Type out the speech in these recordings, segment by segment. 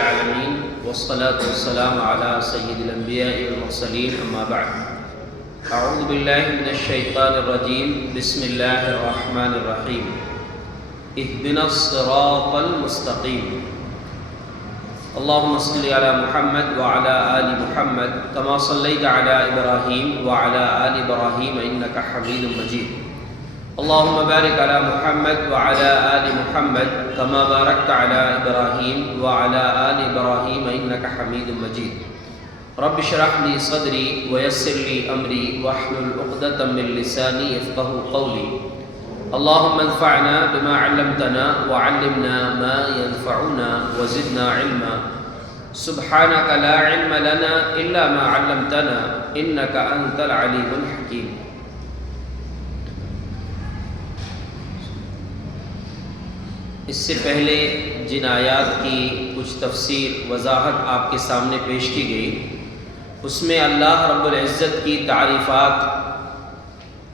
العالمين والصلاة والسلام على سيد الأنبياء والمرسلين أما بعد أعوذ بالله من الشيطان الرجيم بسم الله الرحمن الرحيم اهدنا الصراط المستقيم اللهم صل على محمد وعلى آل محمد كما صليت على إبراهيم وعلى آل إبراهيم إنك حميد مجيد اللهم بارك على محمد وعلى آل محمد كما باركت على إبراهيم وعلى آل إبراهيم إنك حميد مجيد رب اشرح لي صدري ويسر لي أمري واحلل عقدة من لساني يفقهوا قولي اللهم انفعنا بما علمتنا وعلمنا ما ينفعنا وزدنا علما سبحانك لا علم لنا إلا ما علمتنا إنك أنت العليم الحكيم. اس سے پہلے جن آیات کی کچھ تفسیر وضاحت آپ کے سامنے پیش کی گئی، اس میں اللہ رب العزت کی تعریفات،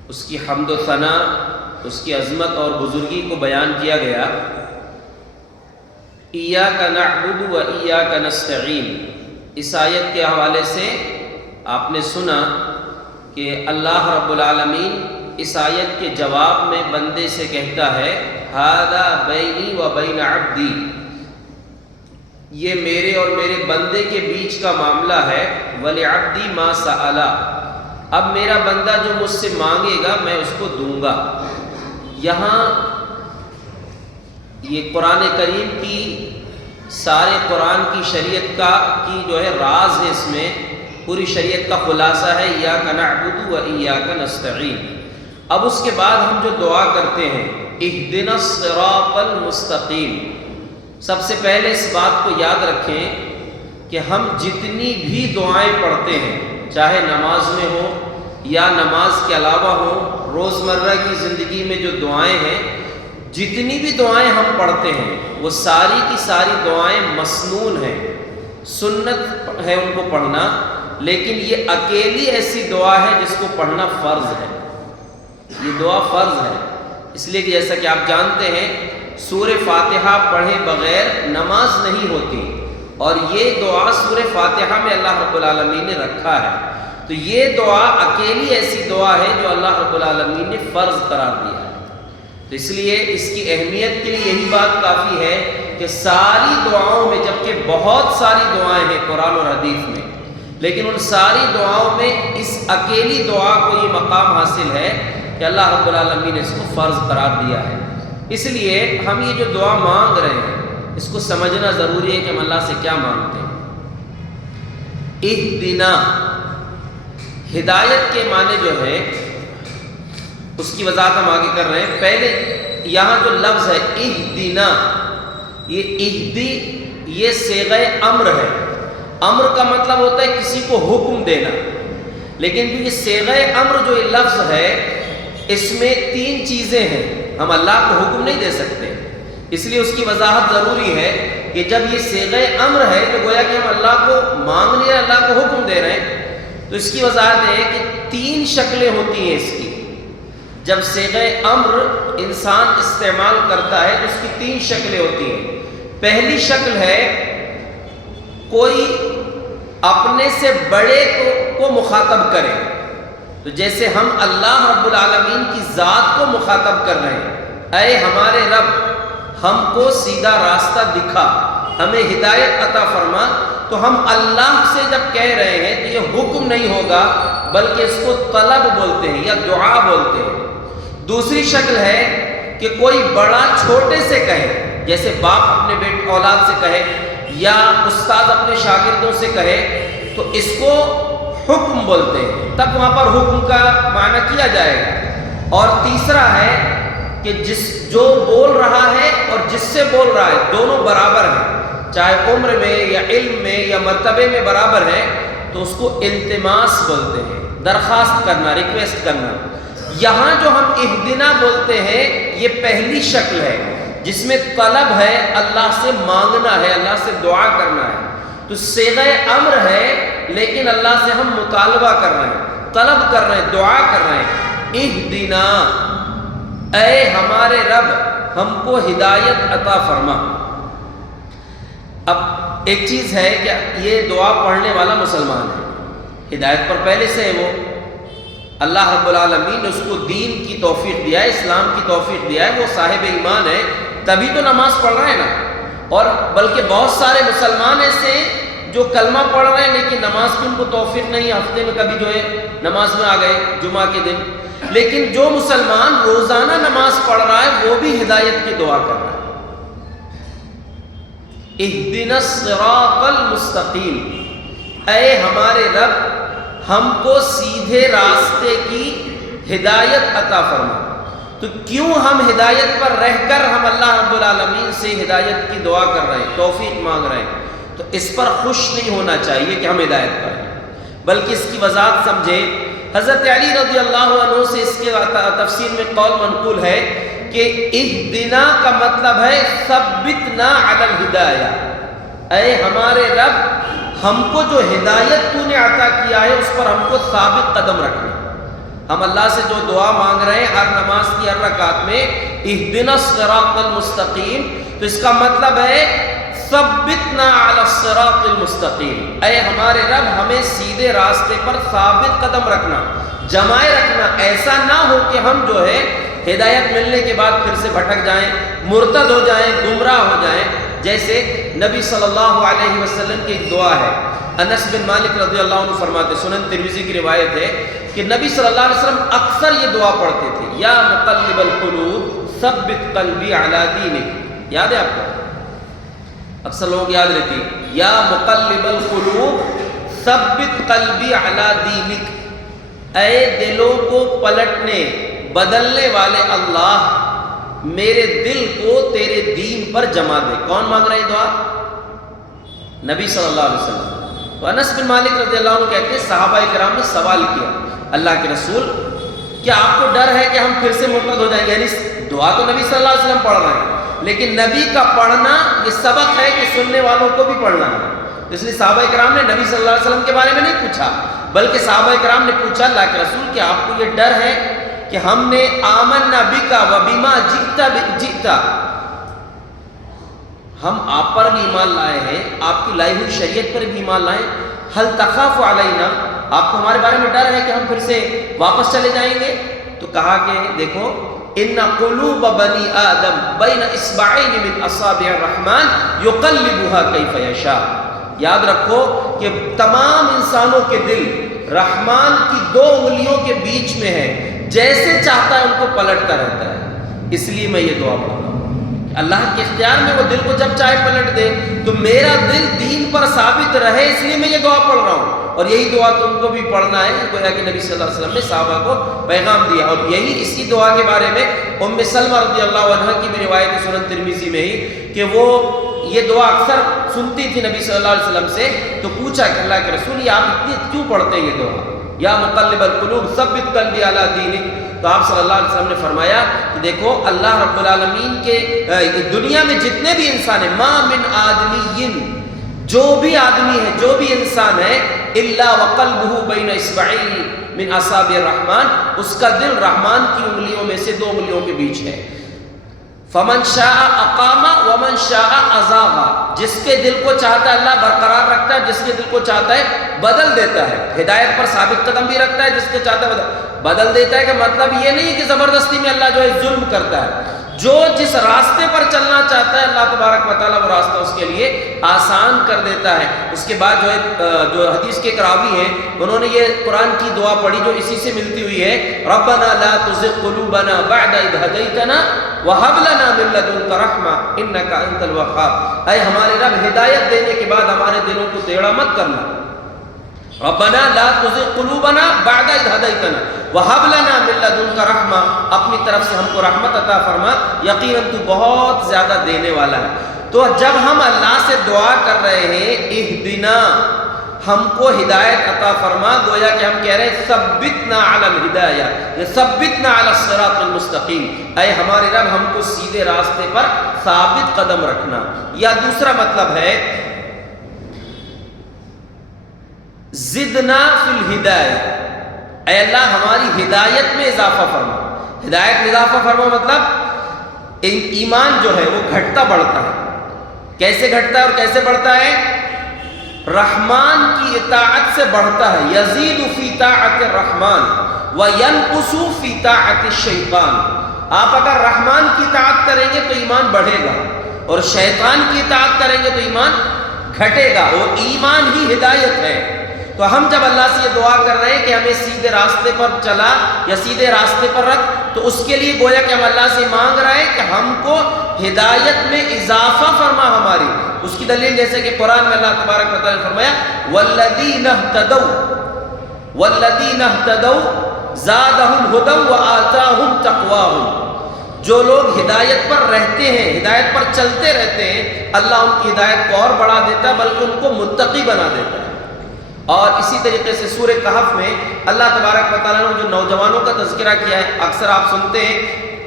اس کی حمد و ثنا، اس کی عظمت اور بزرگی کو بیان کیا گیا۔ ایاک نعبد و ایاک نستعین، اس آیت کے حوالے سے آپ نے سنا کہ اللہ رب العالمین اس آیت کے جواب میں بندے سے کہتا ہے ھذا بینی و بین عبدی، یہ میرے اور میرے بندے کے بیچ کا معاملہ ہے، ولعبدی ما سأل، اب میرا بندہ جو مجھ سے مانگے گا میں اس کو دوں گا۔ یہاں یہ قرآن کریم کی سارے قرآن کی شریعت کی جو ہے راز ہے، اس میں پوری شریعت کا خلاصہ ہے ایاک نعبد و ایاک نستعین۔ اب اس کے بعد ہم جو دعا کرتے ہیں اہدنا الصراط المستقیم، سب سے پہلے اس بات کو یاد رکھیں کہ ہم جتنی بھی دعائیں پڑھتے ہیں، چاہے نماز میں ہو یا نماز کے علاوہ ہو، روزمرہ کی زندگی میں جو دعائیں ہیں، جتنی بھی دعائیں ہم پڑھتے ہیں وہ ساری کی ساری دعائیں مسنون ہیں، سنت ہے ان کو پڑھنا، لیکن یہ اکیلی ایسی دعا ہے جس کو پڑھنا فرض ہے، یہ دعا فرض ہے، اس لیے کہ جیسا کہ آپ جانتے ہیں سورہ فاتحہ پڑھے بغیر نماز نہیں ہوتی، اور یہ دعا سورہ فاتحہ میں اللہ رب العالمین نے رکھا ہے، تو یہ دعا اکیلی ایسی دعا ہے جو اللہ رب العالمین نے فرض قرار دیا ہے۔ تو اس لیے اس کی اہمیت کے لیے یہی بات کافی ہے کہ ساری دعاؤں میں، جبکہ بہت ساری دعائیں ہیں قرآن اور حدیث میں، لیکن ان ساری دعاؤں میں اس اکیلی دعا کو یہ مقام حاصل ہے کہ اللہ رب العالمین نے اس کو فرض قرار دیا ہے۔ اس لیے ہم یہ جو دعا مانگ رہے ہیں اس کو سمجھنا ضروری ہے کہ ہم اللہ سے کیا مانگتے ہیں۔ اہدنا، ہدایت کے معنی جو ہے اس کی وضاحت ہم آگے کر رہے ہیں۔ پہلے یہاں جو لفظ ہے اہدنا، یہ اہدی، یہ صیغہ امر ہے۔ امر کا مطلب ہوتا ہے کسی کو حکم دینا، لیکن جو یہ صیغہ امر جو یہ لفظ ہے اس میں تین چیزیں ہیں، ہم اللہ کو حکم نہیں دے سکتے، اس لیے اس کی وضاحت ضروری ہے کہ جب یہ صیغہ امر ہے تو گویا کہ ہم اللہ کو مانگ رہے ہیں، اللہ کو حکم دے رہے ہیں، تو اس کی وضاحت ہے کہ تین شکلیں ہوتی ہیں اس کی۔ جب صیغہ امر انسان استعمال کرتا ہے تو اس کی تین شکلیں ہوتی ہیں۔ پہلی شکل ہے کوئی اپنے سے بڑے کو مخاطب کرے، تو جیسے ہم اللہ رب العالمین کی ذات کو مخاطب کر رہے ہیں، اے ہمارے رب ہم کو سیدھا راستہ دکھا، ہمیں ہدایت عطا فرما، تو ہم اللہ سے جب کہہ رہے ہیں تو یہ حکم نہیں ہوگا بلکہ اس کو طلب بولتے ہیں یا دعا بولتے ہیں۔ دوسری شکل ہے کہ کوئی بڑا چھوٹے سے کہے، جیسے باپ اپنے اولاد سے کہے یا استاد اپنے شاگردوں سے کہے، تو اس کو حکم بولتے ہیں، تب وہاں پر حکم کا معنی کیا جائے گا۔ اور تیسرا ہے کہ جو بول رہا ہے اور جس سے بول رہا ہے دونوں برابر ہیں، چاہے عمر میں یا علم میں یا مرتبے میں برابر ہیں، تو اس کو التماس بولتے ہیں، درخواست کرنا، ریکویسٹ کرنا۔ یہاں جو ہم اہدنا بولتے ہیں یہ پہلی شکل ہے جس میں طلب ہے، اللہ سے مانگنا ہے، اللہ سے دعا کرنا ہے، تو صیغہ امر ہے لیکن اللہ سے ہم مطالبہ کر رہے ہیں، طلب کر رہے ہیں، دعا کر رہے ہیں۔ اہدنا، اے ہمارے رب ہم کو ہدایت عطا فرما۔ اب ایک چیز ہے کہ یہ دعا پڑھنے والا مسلمان ہے، ہدایت پر پہلے سے ہے، وہ اللہ رب العالمین نے اس کو دین کی توفیق دیا ہے، اسلام کی توفیق دیا ہے، وہ صاحب ایمان ہے، تبھی تو نماز پڑھ رہے ہیں نا۔ اور بلکہ بہت سارے مسلمان ایسے ہیں جو کلمہ پڑھ رہے ہیں لیکن نماز کی ان کو توفیق نہیں، ہفتے میں کبھی جو ہے نماز میں آ گئے جمعہ کے دن، لیکن جو مسلمان روزانہ نماز پڑھ رہا ہے وہ بھی ہدایت کی دعا کر رہا ہے، اہدنا الصراط المستقیم، اے ہمارے رب ہم کو سیدھے راستے کی ہدایت عطا فرما۔ تو کیوں ہم ہدایت پر رہ کر ہم اللہ رب العالمین سے ہدایت کی دعا کر رہے ہیں، توفیق مانگ رہے ہیں؟ تو اس پر خوش نہیں ہونا چاہیے کہ ہم ہدایت پر ہیں، بلکہ اس کی وضاحت سمجھیں۔ حضرت علی رضی اللہ عنہ سے اس کے تفسیر میں قول منقول ہے کہ اہدنا کا مطلب ہے ثبتنا علی الہدایہ، اے ہمارے رب ہم کو جو ہدایت تو نے عطا کیا ہے اس پر ہم کو ثابت قدم رکھنا۔ ہم اللہ سے جو دعا مانگ رہے ہیں ہر نماز کی ہر رکعت میں اہدنا الصراط المستقیم، تو اس کا مطلب ہے ثبتنا علی الصراط المستقیم، اے ہمارے رب ہمیں سیدھے راستے پر ثابت قدم رکھنا، جمائے رکھنا، ایسا نہ ہو کہ ہم جو ہے ہدایت ملنے کے بعد پھر سے بھٹک جائیں، مرتد ہو جائیں، گمراہ ہو جائیں۔ جیسے نبی صلی اللہ علیہ وسلم کی ایک دعا ہے، انس بن مالک رضی اللہ عنہ فرماتے، سنن ترمذی کی روایت ہے کہ نبی صلی اللہ علیہ وسلم اکثر یہ دعا پڑھتے تھے، یا مقلب القلوب ثبت قلبی علی دینک، یاد ہے آپ کو؟ اکثر لوگ یاد رہتی، یا مقلب القلوب ثبت قلبی علی دینک، اے دلوں کو پلٹنے بدلنے والے اللہ میرے دل کو تیرے دین پر جما دے۔ کون مانگ رہے ہیں دعا؟ نبی صلی اللہ علیہ وسلم۔ تو انس بن مالک رضی اللہ عنہ کہتے ہیں صحابہ کرام نے سوال کیا، اللہ کے رسول کیا آپ کو ڈر ہے کہ ہم پھر سے مرتد ہو جائیں گے؟ یعنی دعا تو نبی صلی اللہ علیہ وسلم پڑھ رہے ہیں، لیکن نبی کا پڑھنا یہ سبق ہے کہ سننے والوں کو بھی پڑھنا ہے۔ اس لیے صحابہ کرام نے نبی صلی اللہ علیہ وسلم کے بارے میں نہیں پوچھا، بلکہ صحابہ کرام نے پوچھا اللہ کے رسول کیا آپ کو یہ ڈر ہے کہ ہم نے آمنا بکا وبما جئتا، ہم آپ پر بھی ایمان لائے ہیں، آپ کی لائی ہوئی شریعت پر بھی ایمان لائے، حل تخاف علینا، آپ کو ہمارے بارے میں ڈر ہے کہ ہم پھر سے واپس چلے جائیں گے؟ تو کہا کہ دیکھو ان قلوب بنی آدم بین اصبعین من اصابع الرحمن یقلبها کیف یشاء، یاد رکھو کہ تمام انسانوں کے دل رحمان کی دو انگلیوں کے بیچ میں ہے، جیسے چاہتا ہے ان کو پلٹتا رہتا ہے۔ اس لیے میں یہ دعا پڑھتا ہوں، اللہ کے اختیار میں وہ دل کو جب چاہے پلٹ دے، تو میرا دل دین پر ثابت رہے، اس لیے میں یہ دعا پڑھ رہا ہوں، اور یہی دعا تم کو بھی پڑھنا ہے، گویا کہ نبی صلی اللہ علیہ وسلم نے صحابہ کو پیغام دیا۔ اور یہی اسی دعا کے بارے میں ام سلمہ رضی اللہ عنہ کی بھی روایت ہے سنن ترمذی میں ہی کہ وہ یہ دعا اکثر سنتی تھی نبی صلی اللہ علیہ وسلم سے، تو پوچھا کہ اللہ کے رسول یہ آپ اتنی کیوں پڑھتے ہیں یہ دعا، یا مقلب القلوب ثبت قلبی علی دینک؟ تو آپ صلی اللہ علیہ وسلم نے فرمایا کہ دیکھو اللہ رب العالمین کے دنیا میں جتنے بھی انسان ہیں، ما من آدمی، جو بھی آدمی ہے، جو بھی انسان ہے، الا وقلبہ بین اصبعین من اصابع الرحمن، اس کا دل رحمان کی انگلیوں میں سے دو انگلیوں کے بیچ ہے۔ فمن شاء اقام ومن شاء ازاغ، جس کے دل کو چاہتا ہے اللہ برقرار رکھتا ہے، جس کے دل کو چاہتا ہے بدل دیتا ہے، ہدایت پر ثابت قدم بھی رکھتا ہے، جس کے چاہتا ہے بدل دیتا ہے۔ کہ مطلب یہ نہیں کہ زبردستی میں اللہ جو ہے ظلم کرتا ہے، جو جس راستے پر چلنا چاہتا ہے اللہ تبارک و تعالیٰ وہ راستہ اس کے لیے آسان کر دیتا ہے۔ اس کے بعد جو ہے جو حدیث کے راوی ہیں انہوں نے یہ قرآن کی دعا پڑھی جو اسی سے ملتی ہوئی ہے، ربنا لا تزغ قلوبنا بعد اذ ہدیتنا وہب لنا من لدنک رحمہ انک انت الوہاب، اے ہمارے رب ہدایت دینے کے بعد ہمارے دلوں کو ٹیڑھا مت کرنا، ربنا لا تزغ قلوبنا بعد اذ ہدیتنا وہب لنا من لدنک رحمہ، اپنی طرف سے ہم کو رحمت عطا فرما، یقیناً تو بہت زیادہ دینے والا ہے۔ تو جب ہم اللہ سے دعا کر رہے ہیں اہدنا، ہم کو ہدایت عطا فرما، گویا کہ ہم کہہ رہے ہیں ثبتنا علی الہدایہ، ثبتنا علی الصراط المستقیم، اے ہمارے رب ہم کو سیدھے راستے پر ثابت قدم رکھنا۔ یا دوسرا مطلب ہے زدنا فی الہدایہ، اے اللہ ہماری ہدایت میں اضافہ فرما۔ ہدایت میں اضافہ فرما مطلب ایمان جو ہے وہ گھٹتا بڑھتا ہے، کیسے گھٹتا ہے اور کیسے بڑھتا ہے؟ رحمان کی اطاعت سے بڑھتا ہے. یزید فی طاعت الرحمن وینقص فی طاعت الشیطان. آپ اگر رحمان کی اطاعت کریں گے تو ایمان بڑھے گا، اور شیطان کی اطاعت کریں گے تو ایمان گھٹے گا. اور ایمان ہی ہدایت ہے. تو ہم جب اللہ سے یہ دعا کر رہے ہیں کہ ہمیں سیدھے راستے پر چلا یا سیدھے راستے پر رکھ، تو اس کے لیے گویا کہ ہم اللہ سے مانگ رہے ہیں کہ ہم کو ہدایت میں اضافہ فرما ہماری. اس کی دلیل جیسے کہ قرآن میں اللہ تبارک و تعالیٰ نے فرمایا والذین اہتدوا زادہم ھدی وآتاہم تقواہم. جو لوگ ہدایت پر رہتے ہیں، ہدایت پر چلتے رہتے ہیں، اللہ ان کی ہدایت کو اور بڑھا دیتا ہے، بلکہ ان کو متقی بنا دیتا ہے. اور اسی طریقے سے سورہ کہف میں اللہ تبارک و تعالیٰ نے جو نوجوانوں کا تذکرہ کیا ہے، اکثر آپ سنتے ہیں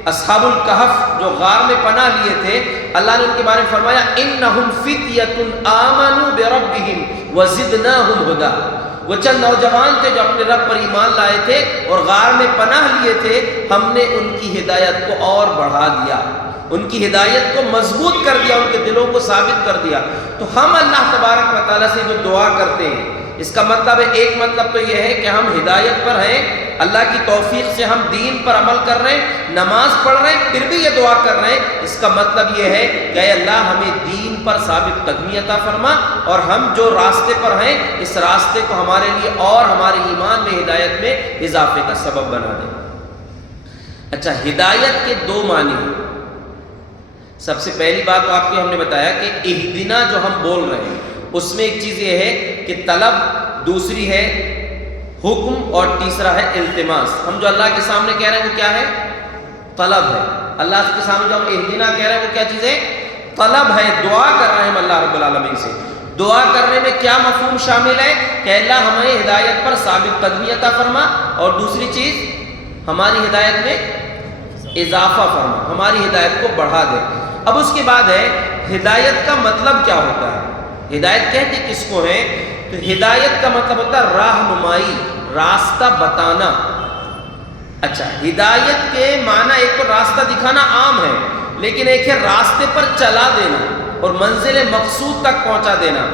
اصحاب الکہف جو غار میں پناہ لیے تھے، اللہ نے ان کے بارے میں فرمایا انہم فتیۃ آمنوا بربہم وزدناہم ھدی. وہ چند نوجوان تھے جو اپنے رب پر ایمان لائے تھے اور غار میں پناہ لیے تھے، ہم نے ان کی ہدایت کو اور بڑھا دیا، ان کی ہدایت کو مضبوط کر دیا، ان کے دلوں کو ثابت کر دیا. تو ہم اللہ تبارک و تعالیٰ سے جو دعا کرتے ہیں، اس کا مطلب ہے، ایک مطلب تو یہ ہے کہ ہم ہدایت پر ہیں، اللہ کی توفیق سے ہم دین پر عمل کر رہے ہیں، نماز پڑھ رہے ہیں، پھر بھی یہ دعا کر رہے ہیں. اس کا مطلب یہ ہے کہ اے اللہ ہمیں دین پر ثابت قدمی عطا فرما، اور ہم جو راستے پر ہیں اس راستے کو ہمارے لیے اور ہمارے ایمان میں، ہدایت میں اضافے کا سبب بنا دے. اچھا، ہدایت کے دو معنی ہیں. سب سے پہلی بات تو آپ کو ہم نے بتایا کہ اہدنا جو ہم بول رہے ہیں اس میں ایک چیز یہ ہے کہ طلب، دوسری ہے حکم، اور تیسرا ہے التماس. ہم جو اللہ کے سامنے کہہ رہے ہیں وہ کیا ہے؟ طلب ہے. اللہ کے سامنے جو ہم اہدنا کہہ رہے ہیں وہ کیا چیز ہے؟ طلب ہے. دعا کر رہے ہیں ہم اللہ رب العالمین سے. دعا کرنے میں کیا مفہوم شامل ہے کہ اللہ ہمیں ہدایت پر ثابت قدمی عطا فرما، اور دوسری چیز ہماری ہدایت میں اضافہ فرما، ہماری ہدایت کو بڑھا دے. اب اس کے بعد ہے ہدایت کا مطلب کیا ہوتا ہے؟ ہدایت کہتے کس کو ہے؟ تو ہدایت کا مطلب ہوتا ہے راہنمائی، راستہ بتانا. اچھا، ہدایت کے معنی ایک تو راستہ دکھانا عام ہے، لیکن ایک ہے راستے پر چلا دینا اور منزل مقصود تک پہنچا دینا.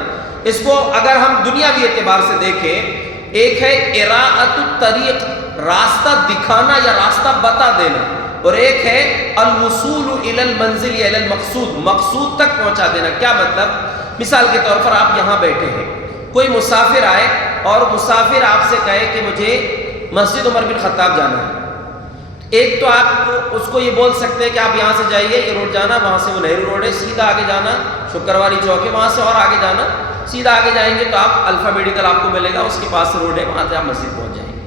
اس کو اگر ہم دنیاوی اعتبار سے دیکھیں، ایک ہے اراءۃ الطریق، راستہ دکھانا یا راستہ بتا دینا، اور ایک ہے الوصول الی المنزل یا الی المقصود، مقصود تک پہنچا دینا. کیا مطلب؟ مثال کے طور پر آپ یہاں بیٹھے ہیں، کوئی مسافر آئے اور مسافر آپ سے کہے کہ مجھے مسجد عمر بن خطاب جانا ہے. ایک تو آپ اس کو یہ بول سکتے ہیں کہ آپ یہاں سے جائیے، یہ روڈ جانا، وہاں سے وہ نہرو روڈ ہے، سیدھا آگے جانا، شکرواری چوک ہے، وہاں سے اور آگے جانا، سیدھا آگے جائیں گے تو آپ الفا میڈیکل آپ کو ملے گا، اس کے پاس روڈ ہے، وہاں سے آپ مسجد پہنچ جائیں گے.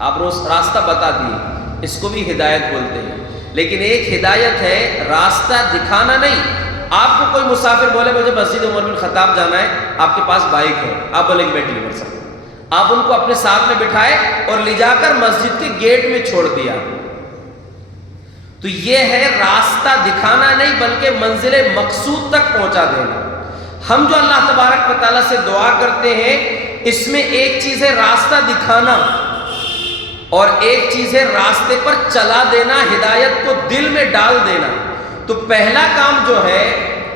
آپ روز راستہ بتا دیے، اس کو بھی ہدایت بولتے ہیں. لیکن ایک ہدایت ہے راستہ دکھانا نہیں. آپ کو کوئی مسافر بولے مجھے مسجد عمر بن خطاب جانا ہے، آپ کے پاس بائک ہے، آپ بولیں گے میں ڈلیور سکتا ہوں، آپ ان کو اپنے ساتھ میں بٹھائے اور لے جا کر مسجد کے گیٹ میں چھوڑ دیا. تو یہ ہے راستہ دکھانا نہیں بلکہ منزل مقصود تک پہنچا دینا. ہم جو اللہ تبارک و تعالیٰ سے دعا کرتے ہیں اس میں ایک چیز ہے راستہ دکھانا اور ایک چیز ہے راستے پر چلا دینا، ہدایت کو دل میں ڈال دینا. تو پہلا کام جو ہے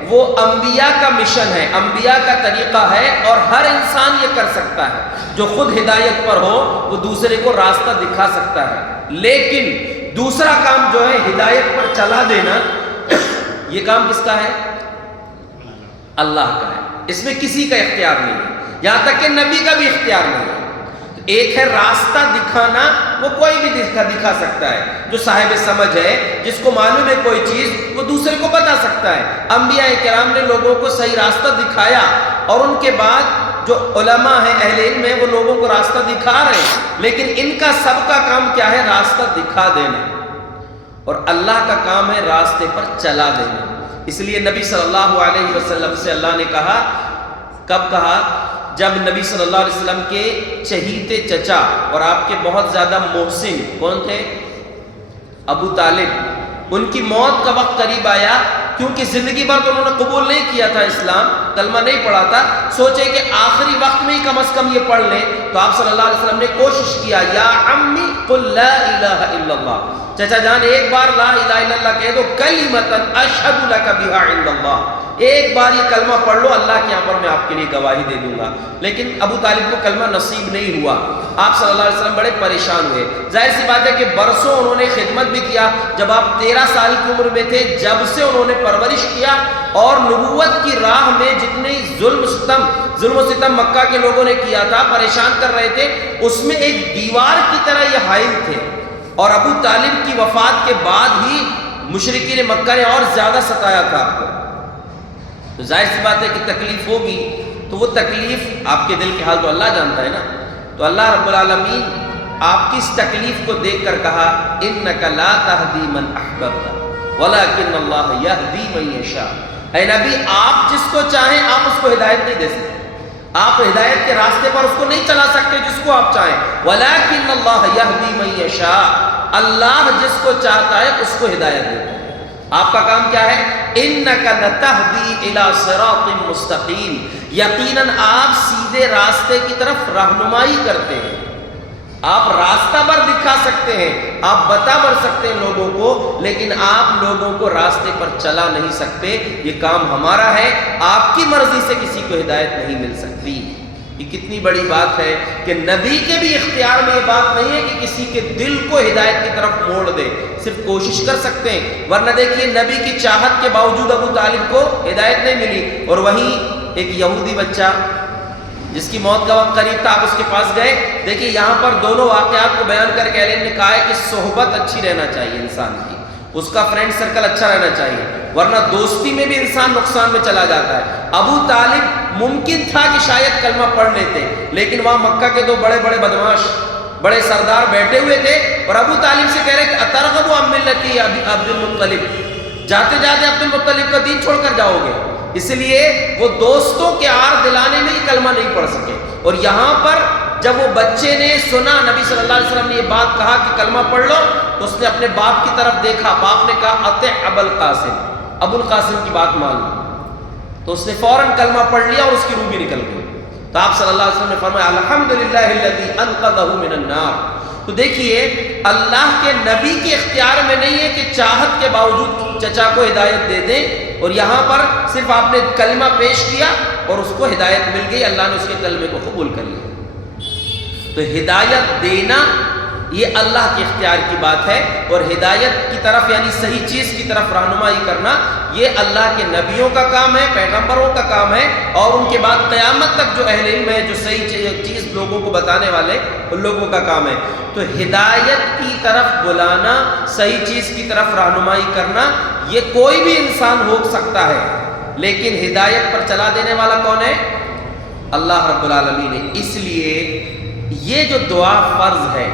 وہ انبیاء کا مشن ہے، انبیاء کا طریقہ ہے، اور ہر انسان یہ کر سکتا ہے جو خود ہدایت پر ہو، وہ دوسرے کو راستہ دکھا سکتا ہے. لیکن دوسرا کام جو ہے ہدایت پر چلا دینا، یہ کام کس کا ہے؟ اللہ کا ہے. اس میں کسی کا اختیار نہیں ہے، یہاں تک کہ نبی کا بھی اختیار نہیں ہے. ایک ہے راستہ دکھانا، وہ کوئی بھی دکھا سکتا ہے، جو صاحب سمجھ ہے، جس کو معلوم ہے کوئی چیز، وہ دوسرے کو بتا سکتا ہے. انبیاء کرام نے لوگوں کو صحیح راستہ دکھایا، اور ان کے بعد جو علماء ہیں، اہل علم ہیں، وہ لوگوں کو راستہ دکھا رہے ہیں. لیکن ان کا سب کا کام کیا ہے؟ راستہ دکھا دینا. اور اللہ کا کام ہے راستے پر چلا دینا. اس لیے نبی صلی اللہ علیہ وسلم سے اللہ نے کہا، کب کہا؟ جب نبی صلی اللہ علیہ وسلم کے چہیتے چچا اور آپ کے بہت زیادہ محسن کون تھے؟ ابو طالب. ان کی موت کا وقت قریب آیا، کیونکہ زندگی بھر تو انہوں نے قبول نہیں کیا تھا اسلام، کلمہ نہیں پڑھا تھا. سوچے کہ آخری وقت میں ہی کم از کم یہ پڑھ لیں. تو آپ صلی اللہ علیہ وسلم نے کوشش کیا، یا عمی قل لا الہ الا اللہ، چچا جان ایک بار لا الہ الا اللہ کہہ دو، کلمۃ اشہد لک بہا عند اللہ، ایک بار یہ کلمہ پڑھ لو، اللہ کے یہاں پر میں آپ کے لیے گواہی دے دوں گا۔ لیکن ابو طالب کو کلمہ نصیب نہیں ہوا، آپ صلی اللہ علیہ وسلم بڑے پریشان ہوئے۔ ظاہر سی بات ہے کہ برسوں انہوں نے خدمت بھی کیا، جب آپ 13 سال کی عمر میں تھے جب سے انہوں نے پرورش کیا، اور نبوت کی راہ میں جتنے ظلم و ستم مکہ کے لوگوں نے کیا تھا، پریشان کر رہے تھے، اس میں ایک دیوار کی طرح یہ حائل تھے۔ اور ابو طالب کی وفات کے بعد ہی مشرکین مکہ نے اور زیادہ ستایا تھا آپ کو، تو ظاہر سی بات ہے کہ تکلیف ہوگی۔ تو وہ تکلیف، آپ کے دل کے حال تو اللہ جانتا ہے نا، تو اللہ رب العالمین آپ کی اس تکلیف کو دیکھ کر کہا انک لا تہدی من احببت ولکن اللہ یہدی من یشاء۔ اے نبی، آپ جس کو چاہیں آپ اس کو ہدایت نہیں دے سکتے، آپ ہدایت کے راستے پر اس کو نہیں چلا سکتے جس کو آپ چاہیں، ولکن اللہ یہدی من یشاء، اللہ جس کو چاہتا ہے اس کو ہدایت دیتا ہے۔ آپ کا کام کیا ہے؟ انک لتہدی الی صراط مستقیم، یقیناً آپ سیدھے راستے کی طرف رہنمائی کرتے ہیں، آپ راستہ پر دکھا سکتے ہیں، آپ بتا بڑھ سکتے ہیں لوگوں کو، لیکن آپ لوگوں کو راستے پر چلا نہیں سکتے۔ یہ کام ہمارا ہے، آپ کی مرضی سے کسی کو ہدایت نہیں مل سکتی۔ یہ کتنی بڑی بات ہے کہ نبی کے بھی اختیار میں یہ بات نہیں ہے کہ کسی کے دل کو ہدایت کی طرف موڑ دے، صرف کوشش کر سکتے ہیں۔ ورنہ دیکھیے نبی کی چاہت کے باوجود ابو طالب کو ہدایت نہیں ملی، اور وہیں ایک یہودی بچہ جس کی موت کا وقت قریب تھا، آپ اس کے پاس گئے۔ دیکھیے یہاں پر دونوں واقعات کو بیان کر کے اہل علم نے کہا ہے کہ صحبت اچھی رہنا چاہیے انسان کی، اس کا فرینڈ سرکل اچھا رہنا چاہیے، ورنہ دوستی میں بھی انسان نقصان میں چلا جاتا ہے۔ ابو طالب ممکن تھا کہ شاید کلمہ پڑھ لیتے، لیکن وہاں مکہ کے دو بڑے بڑے بدماش، بڑے سردار بیٹھے ہوئے تھے، اور ابو طالب سے کہہ رہے کہ اترغب عن ملتی عبد المطلب، جاتے جاتے عبد المطلب کا دین چھوڑ کر جاؤ گے۔ اس لیے وہ دوستوں کے عار دلانے میں ہی کلمہ نہیں پڑھ سکے۔ اور یہاں پر جب وہ بچے نے سنا نبی صلی اللہ علیہ وسلم نے یہ بات کہا کہ کلمہ پڑھ لو، تو اس نے اپنے باپ کی طرف دیکھا، باپ نے کہا اطع ابا القاسم، ابو القاسم کی بات مان لو، تو اس نے فوراً کلمہ پڑھ لیا اور اس کی روح بھی نکل گئی۔ تو آپ صلی اللہ علیہ وسلم نے فرمایا الحمدللہ الذی انقذہ من النار۔ تو دیکھیے اللہ کے نبی کے اختیار میں نہیں ہے کہ چاہت کے باوجود چچا کو ہدایت دے دیں، اور یہاں پر صرف آپ نے کلمہ پیش کیا اور اس کو ہدایت مل گئی، اللہ نے اس کے کلمے کو قبول کر لیا۔ تو ہدایت دینا یہ اللہ کے اختیار کی بات ہے، اور ہدایت کی طرف یعنی صحیح چیز کی طرف رہنمائی کرنا یہ اللہ کے نبیوں کا کام ہے، پیغمبروں کا کام ہے، اور ان کے بعد قیامت تک جو اہل علم ہے، جو صحیح چیز لوگوں کو بتانے والے، ان لوگوں کا کام ہے۔ تو ہدایت کی طرف بلانا، صحیح چیز کی طرف رہنمائی کرنا، یہ کوئی بھی انسان ہو سکتا ہے، لیکن ہدایت پر چلا دینے والا کون ہے؟ اللہ رب العالمین ہے۔ اس لیے یہ جو دعا فرض ہے،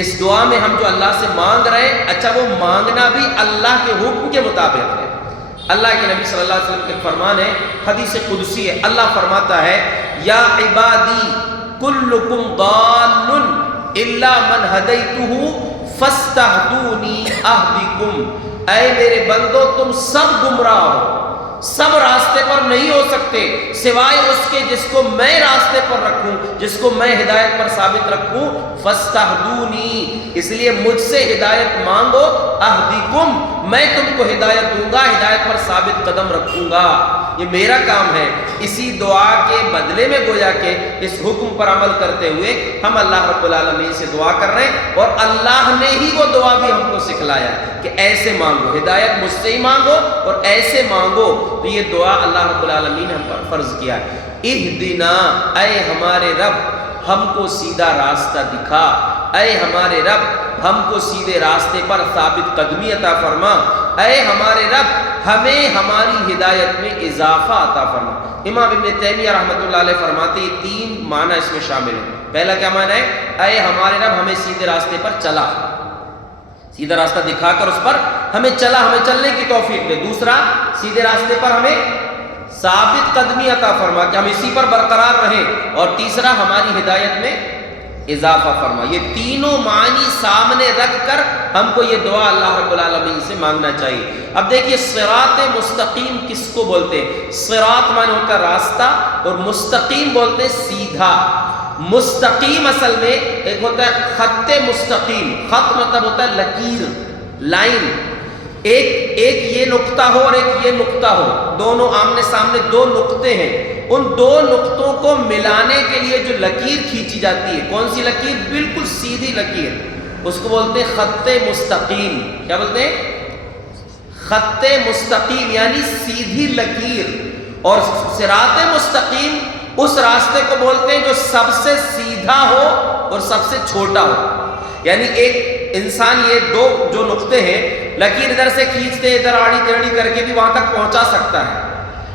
اس دعا میں ہم جو اللہ سے مانگ رہے ہیں، اچھا وہ مانگنا بھی اللہ کے حکم کے مطابق ہے۔ اللہ کے نبی صلی اللہ علیہ وسلم کے فرمان ہے، حدیث قدسی ہے، اللہ فرماتا ہے یا عبادی کلکم ضال الا من ہدیتہ فاستہدونی اہدکم، اے میرے بندو تم سب گمراہ ہو، سب راستے پر نہیں ہو سکتے سوائے اس کے جس کو میں راستے پر رکھوں، جس کو میں ہدایت پر ثابت رکھوں۔ فاستہدونی، اس لیے مجھ سے ہدایت مانگو، اہدکم، میں تم کو ہدایت دوں گا، ہدایت پر ثابت قدم رکھوں گا، یہ میرا کام ہے۔ اسی دعا کے بدلے میں گویا کہ اس حکم پر عمل کرتے ہوئے ہم اللہ رب العالمین سے دعا کر رہے ہیں، اور اللہ نے ہی وہ دعا بھی ہم کو سکھلایا کہ ایسے مانگو، ہدایت مجھ سے ہی مانگو اور ایسے مانگو۔ تو یہ دعا اللہ رب العالمین ہم پر فرض کیا ہے۔ اہدنا، اے ہمارے رب ہم کو سیدھا راستہ دکھا، اے ہمارے رب ہم کو سیدھے راستے پر ثابت قدمی عطا فرما، اے ہمارے رب ہمیں ہماری ہدایت میں اضافہ عطا فرما۔ امام ابن تیمیہ رحمۃ اللہ علیہ فرماتے ہیں تین معنی اس میں شامل ہیں۔ پہلا کیا معنی ہے؟ اے ہمارے رب ہمیں سیدھے راستے پر چلا، سیدھا راستہ دکھا کر اس پر ہمیں چلا، ہمیں چلنے کی توفیق دے۔ دوسرا، سیدھے راستے پر ہمیں ثابت قدمی عطا فرما کہ ہم اسی پر برقرار رہیں، اور تیسرا ہماری ہدایت میں اضافہ فرما۔ یہ تینوں معنی سامنے رکھ کر ہم کو یہ دعا اللہ رب العالمین سے مانگنا چاہیے۔ اب دیکھیے صراط مستقیم کس کو بولتے ہیں؟ صراط معنی ہوتا ہے راستہ، اور مستقیم بولتے ہیں سیدھا۔ مستقیم اصل میں ایک ہوتا ہے خط مستقیم، خط مطلب ہوتا ہے لکیر، لائن، ایک یہ نقطہ ہو اور ایک یہ نقطہ ہو، دونوں آمنے سامنے دو نقطے ہیں، ان دو نقطوں کو ملانے کے لیے جو لکیر کھینچی جاتی ہے، کون سی لکیر؟ بالکل سیدھی لکیر، اس کو بولتے ہیں خط مستقیم۔ کیا بولتے ہیں؟ خط مستقیم، یعنی سیدھی لکیر۔ اور صراط مستقیم اس راستے کو بولتے ہیں جو سب سے سیدھا ہو اور سب سے چھوٹا ہو۔ یعنی ایک انسان یہ دو جو نقطے ہیں، لکیر ادھر سے کھینچتے ادھر آڑی ٹیڑھی کر کے بھی وہاں تک پہنچا سکتا ہے،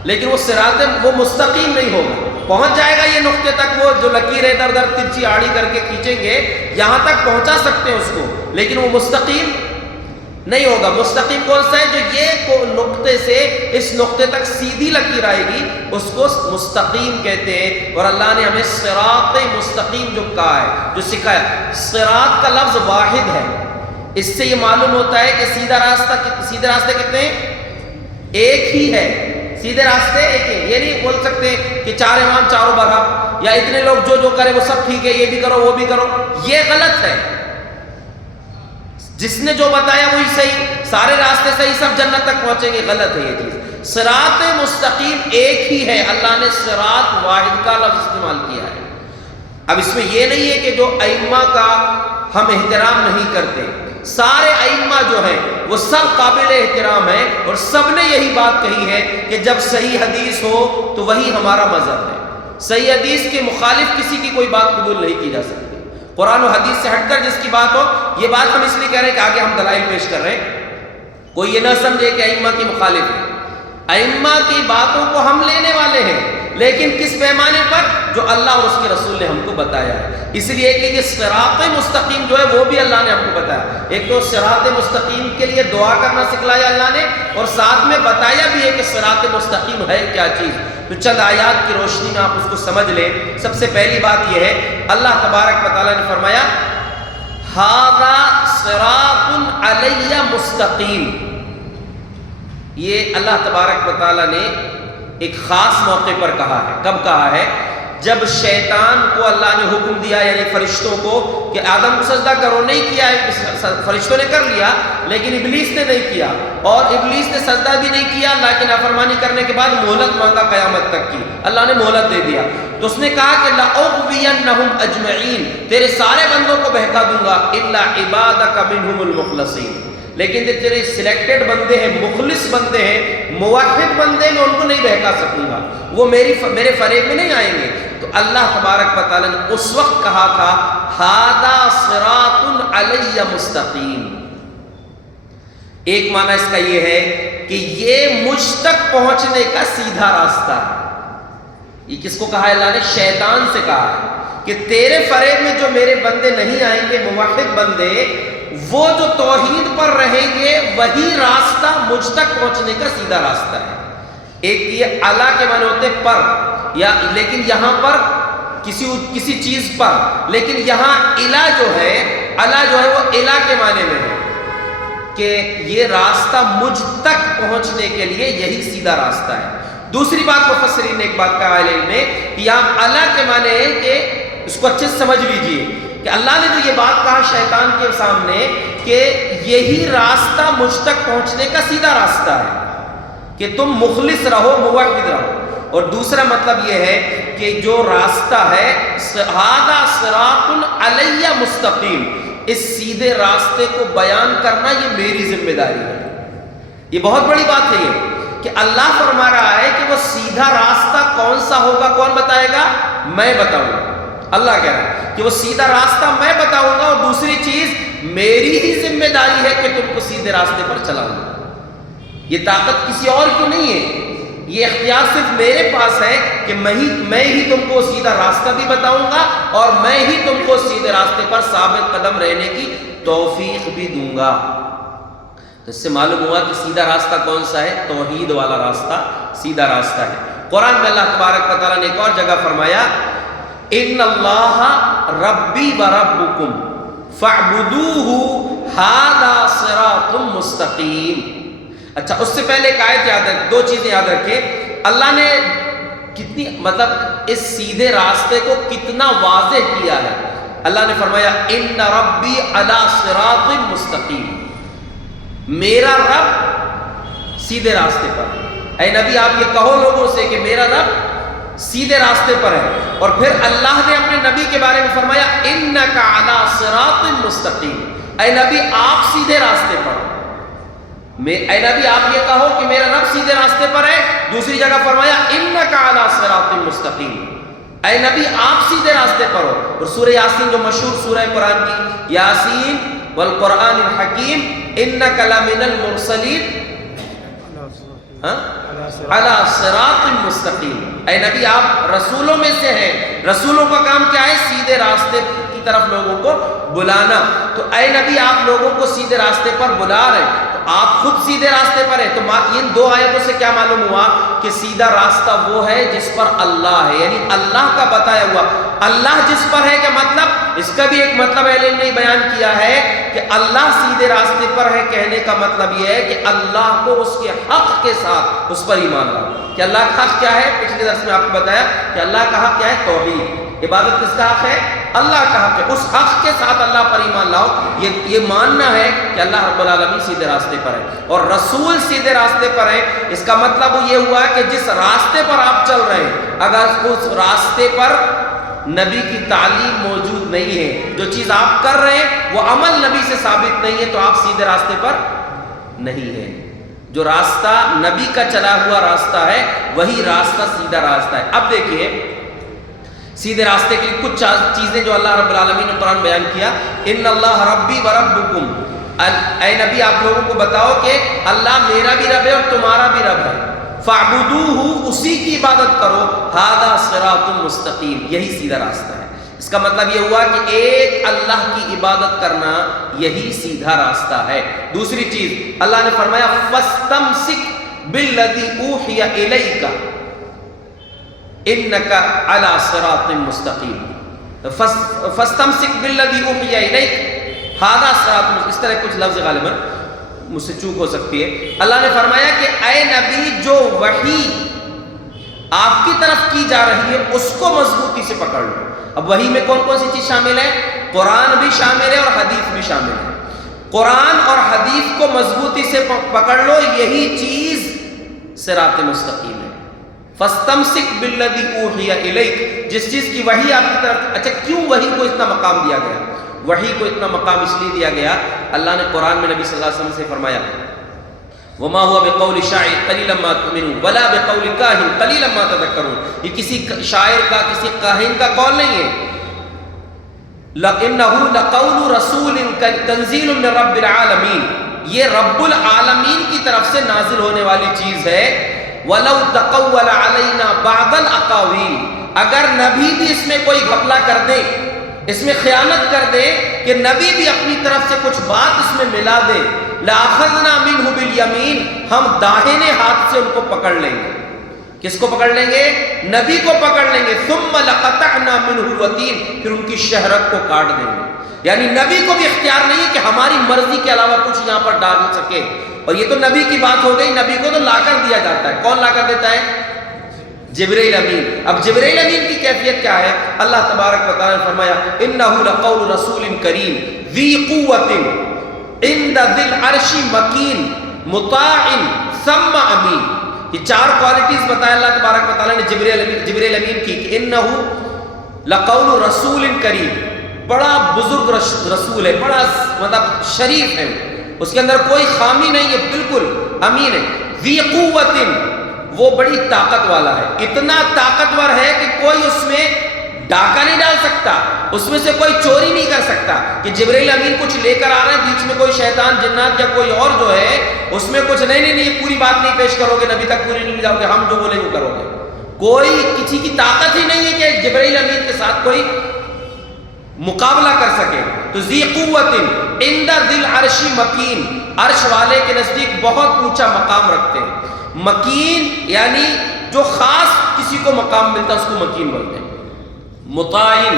لیکن وہ صراط وہ مستقیم نہیں ہوگا۔ پہنچ جائے گا یہ نقطے تک، وہ جو لکیر ہے ادھر ادھر ترچھی آڑی کر کے کھینچیں گے یہاں تک پہنچا سکتے ہیں اس کو، لیکن وہ مستقیم نہیں ہوگا۔ مستقیم کون سا ہے؟ جو یہ نقطے سے اس نقطے تک سیدھی لکیر آئے گی اس کو مستقیم کہتے ہیں۔ اور اللہ نے ہمیں صراط مستقیم جو کہا ہے، جو سکھایا، صراط کا لفظ واحد ہے، اس سے یہ معلوم ہوتا ہے کہ سیدھے راستے کتنے ہیں؟ ایک ہی ہے، سیدھے راستے ایک ہے۔ یہ نہیں بول سکتے کہ چار امام چاروں برحق، یا اتنے لوگ جو کرے وہ سب ٹھیک ہے، یہ بھی کرو وہ بھی کرو، یہ غلط ہے۔ جس نے جو بتایا وہی صحیح، سارے راستے صحیح، سب جنت تک پہنچیں گے، غلط ہے یہ چیز۔ صراط مستقیم ایک ہی ہے، اللہ نے صراط واحد کا لفظ استعمال کیا ہے۔ اب اس میں یہ نہیں ہے کہ جو ائمہ کا ہم احترام نہیں کرتے، سارے ائمہ جو ہیں وہ سب قابل احترام ہیں، اور سب نے یہی بات کہی ہے کہ جب صحیح حدیث ہو تو وہی ہمارا مذہب ہے۔ صحیح حدیث کے مخالف کسی کی کوئی بات قبول نہیں کی جا سکتی۔ قرآن و حدیث سے ہٹ کر جس کی بات ہو، یہ بات ہم اس لیے کہہ رہے ہیں کہ آگے ہم دلائل پیش کر رہے ہیں، کوئی یہ نہ سمجھے کہ ائمہ کی مخالف ہے۔ ائمہ کی باتوں کو ہم لینے والے ہیں، لیکن کس پیمانے پر؟ جو اللہ اور اس کے رسول نے ہم کو بتایا ہے۔ اس لیے کہ یہ صراط مستقیم جو ہے وہ بھی اللہ نے ہم کو بتایا۔ ایک تو صراط مستقیم کے لیے دعا کرنا سکھلایا اللہ نے، اور ساتھ میں بتایا بھی ہے کہ صراط مستقیم ہے کیا چیز۔ تو چند آیات کی روشنی میں آپ اس کو سمجھ لیں۔ سب سے پہلی بات یہ ہے، اللہ تبارک و تعالیٰ نے فرمایا ھذا صراط علی مستقیم۔ یہ اللہ تبارک و تعالیٰ نے ایک خاص موقع پر کہا ہے۔ کب کہا ہے؟ جب شیطان کو اللہ نے حکم دیا، یعنی فرشتوں کو، کہ آدم کو سجدہ کرو، نہیں کیا، فرشتوں نے کر لیا لیکن ابلیس نے نہیں کیا، اور ابلیس نے سجدہ بھی نہیں کیا، لیکن نافرمانی کرنے کے بعد مہلت مانگا قیامت تک کی، اللہ نے مہلت دے دیا۔ تو اس نے کہا کہ لأغوینہم اجمعین، تیرے سارے بندوں کو بہکا دوں گا، الا عبادک منہم المخلصین، لیکن جو تیرے سلیکٹڈ بندے ہیں، مخلص بندے ہیں، موحد بندے، میں ان کو نہیں بہکا سکوں گا، وہ میرے فریب میں نہیں آئیں گے۔ تو اللہ تبارک و تعالیٰ نے اس وقت کہا تھا ھذا صراط علی مستقیم۔ ایک معنی اس کا یہ ہے کہ یہ مجھ تک پہنچنے کا سیدھا راستہ ہے۔ یہ کس کو کہا ہے؟ اللہ نے شیطان سے کہا ہے کہ تیرے فریب میں جو میرے بندے نہیں آئیں گے، موحد بندے، وہ جو توحید پر رہیں گے، وہی راستہ مجھ تک پہنچنے کا سیدھا راستہ ہے۔ ایک یہ اعلیٰ کے معنی ہوتے پر، یا لیکن یہاں پر کسی چیز پر، لیکن یہاں الا جو ہے وہ الا کے معنی میں ہے کہ یہ راستہ مجھ تک پہنچنے کے لیے یہی سیدھا راستہ ہے۔ دوسری بات مفسرین نے ایک بات کہا ہے میں کہ یہاں الا کے معنی ہے کہ اس کو اچھے سے سمجھ لیجئے کہ اللہ نے جو یہ بات کہا شیطان کے سامنے کہ یہی راستہ مجھ تک پہنچنے کا سیدھا راستہ ہے کہ تم مخلص رہو، موحد رہو۔ اور دوسرا مطلب یہ ہے کہ جو راستہ ہے ھذا صراط علی مستقیم، اس سیدھے راستے کو بیان کرنا یہ میری ذمہ داری ہے۔ یہ بہت بڑی بات ہے یہ کہ اللہ فرما رہا ہے کہ وہ سیدھا راستہ کون سا ہوگا، کون بتائے گا؟ میں بتاؤں گا۔ اللہ کہہ رہا ہے کہ وہ سیدھا راستہ میں بتاؤں گا، اور دوسری چیز میری ہی ذمہ داری ہے کہ تم کو سیدھے راستے پر چلاؤں گا۔ یہ طاقت کسی اور کی نہیں ہے، یہ اختیار صرف میرے پاس ہے کہ میں ہی تم کو سیدھا راستہ بھی بتاؤں گا، اور میں ہی تم کو سیدھے راستے پر ثابت قدم رہنے کی توفیق بھی دوں گا۔ تو اس سے معلوم ہوا کہ سیدھا راستہ کون سا ہے؟ توحید والا راستہ سیدھا راستہ ہے۔ قرآن میں اللہ تبارک و تعالیٰ نے ایک اور جگہ فرمایا ان اللہ ربی و ربکم فاعبدوہ ھذا صراط مستقیم۔ اچھا، اس سے پہلے ایک آیت یاد رکھ، دو چیزیں یاد رکھیں، اللہ نے کتنی اس سیدھے راستے کو کتنا واضح کیا ہے۔ اللہ نے فرمایا ان ربی علی صراط مستقیم، میرا رب سیدھے راستے پر. اے نبی آپ یہ کہو لوگوں سے کہ میرا رب سیدھے راستے پر ہے. اور پھر اللہ نے اپنے نبی کے بارے میں فرمایا انک علی صراط مستقیم. اے نبی آپ سیدھے راستے پر ہو. اے نبی آپ یہ کہو کہ میرا رب سیدھے راستے پر ہے. دوسری جگہ فرمایا انک علی صراط مستقیم. اے نبی آپ سیدھے راستے پر ہو. اور سورہ یاسین جو مشہور سورہ قرآن کی، یاسین والقرآن الحکیم انک لمن المرسلین علی صراط مستقیم. اے نبی آپ رسولوں میں سے ہیں. رسولوں کا کام کیا ہے؟ سیدھے راستے کی طرف لوگوں کو بلانا. تو اے نبی آپ لوگوں کو سیدھے راستے پر بلا رہے ہیں، تو آپ خود سیدھے راستے پر ہیں. تو ان دو آیتوں سے کیا معلوم ہوا کہ سیدھا راستہ وہ ہے جس پر اللہ ہے، یعنی اللہ کا بتایا ہوا. اللہ جس پر ہے، کا مطلب، اس کا بھی ایک مطلب اہل علم نے بیان کیا ہے کہ اللہ سیدھے راستے پر ہے. کہنے کا مطلب یہ ہے کہ اللہ کو اس کے حق کے ساتھ اس پر ایمان لاؤ. کہ اللہ کا حق کیا ہے؟ پچھلے درس میں آپ کو بتایا کہ اللہ کا حق کیا ہے؟ توحید. عبادت کس کا حق ہے؟ اللہ کا حق ہے. اس حق کے ساتھ اللہ پر ایمان لاؤ. یہ ماننا ہے کہ اللہ رب العالمین سیدھے راستے پر ہے اور رسول سیدھے راستے پر ہے. اس کا مطلب یہ ہوا کہ جس راستے پر آپ چل رہے ہیں، اگر اس راستے پر نبی کی تعلیم موجود نہیں ہے، جو چیز آپ کر رہے ہیں وہ عمل نبی سے ثابت نہیں ہے، تو آپ سیدھے راستے پر نہیں ہے. جو راستہ نبی کا چلا ہوا راستہ ہے وہی راستہ سیدھا راستہ ہے. اب دیکھیے سیدھے راستے کے لیے کچھ چیزیں جو اللہ رب العالمین نے قرآن بیان کیا. ان اللہ ربی و ربکم. اے نبی آپ لوگوں کو بتاؤ کہ اللہ میرا بھی رب ہے اور تمہارا بھی رب ہے. فاعبدوہ، اسی کی عبادت کرو. ھذا صراط مستقیم، یہی سیدھا راستہ ہے. اس کا مطلب یہ ہوا کہ ایک اللہ کی عبادت کرنا یہی سیدھا راستہ ہے. دوسری چیز اللہ نے فرمایا فاستمسک بالذی اوحی الیک انک علی صراط مستقیم. فاستمسک بالذی اوحی الیک ھذا صراط. اس طرح کچھ لفظ غالباً مجھ سے چوک ہو سکتی ہے. اللہ نے فرمایا کہ اے نبی جو وحی آپ کی طرف کی جا رہی ہے اس کو مضبوطی سے پکڑ لو. اب وحی میں کون کون سی چیز شامل ہے؟ قرآن بھی شامل ہے اور حدیث بھی شامل ہے. قرآن اور حدیث کو مضبوطی سے پکڑ لو، یہی چیز صراط مستقیم ہے. فاستمسک بالذی اوحی الیک، جس چیز کی وحی آپ کی طرف. اچھا کیوں وحی کو اتنا مقام دیا گیا؟ وحی کو اتنا مقام اس لیے دیا گیا، اللہ نے قرآن میں نبی صلی اللہ علیہ وسلم سے فرمایا وما هو بقول شاعر قلیلا ما تؤمنون ولا بقول کاہن قلیلا ما تذکرون. یہ کسی شاعر کا، کسی کاہن کا قول نہیں ہے. لَإِنَّهُ لَقَوْلُ رَسُولٍ تَنزِيلٌ مِّن رَّبِّ الْعَالَمِينَ، یہ رب العالمین کی طرف سے نازل ہونے والی چیز ہے. وَلَوْ تَقَوَّلَ عَلَيْنَا بَعْضَ الْأَقَاوِيلِ، اگر نبی بھی اس میں کوئی گھپلا کر دے، اس میں خیانت کر دے کہ نبی بھی اپنی طرف سے کچھ بات اس میں ملا دے، لَأَخَذْنَا مِنْهُ بِالْيَمِينِ، ہم داہنے ہاتھ سے ان کو پکڑ لیں گے. کس کو پکڑ لیں گے؟ نبی کو پکڑ لیں گے. ثُمَّ لَقَطَعْنَا مِنْهُ الْوَتِينَ، پھر ان کی شہرت کو کاٹ دیں گے. یعنی نبی کو بھی اختیار نہیں ہے کہ ہماری مرضی کے علاوہ کچھ یہاں پر ڈال سکے. اور یہ تو نبی کی بات ہو گئی، نبی کو تو لا کر دیا جاتا ہے. کون لا کر دیتا ہے؟ جبرائیل امین. اب جبرائیل امین کی کیفیت کیا ہے؟ اللہ تبارک و تعالیٰ نے فرمایا انہ لقول رسول کریم ذی قوت عند ذی العرش مکین مطاع ثم امین. یہ چار کوالٹیز بتایا اللہ تبارک و تعالیٰ نے جبرائیل امین کی کہ انہ لقول رسول کریم، بڑا بزرگ رسول ہے، بڑا مطلب شریف ہے، اس کے اندر کوئی خامی نہیں ہے، بالکل امین ہے. ذی قوت، وہ بڑی طاقت والا ہے، اتنا طاقتور ہے کہ کوئی اس میں ڈاکہ نہیں ڈال سکتا، اس میں سے کوئی چوری نہیں کر سکتا. کہ جبرائیل امین کچھ لے کر آ رہے ہیں، بیچ میں کوئی شیطان جنات یا کوئی اور جو ہے اس میں کچھ نہیں پوری بات نہیں پیش کرو گے، نبی تک پوری نہیں جاؤ گے، ہم جو بولیں وہ کرو گے. کوئی کسی کی طاقت ہی نہیں ہے کہ جبرائیل امین کے ساتھ کوئی مقابلہ کر سکے. تو ذی قوت عند ذی العرش مکین، عرش والے کے نزدیک بہت اونچا مقام رکھتے ہیں. مکین یعنی جو خاص کسی کو مقام ملتا ہے اس کو مکین بولتے ہیں. مطاعن،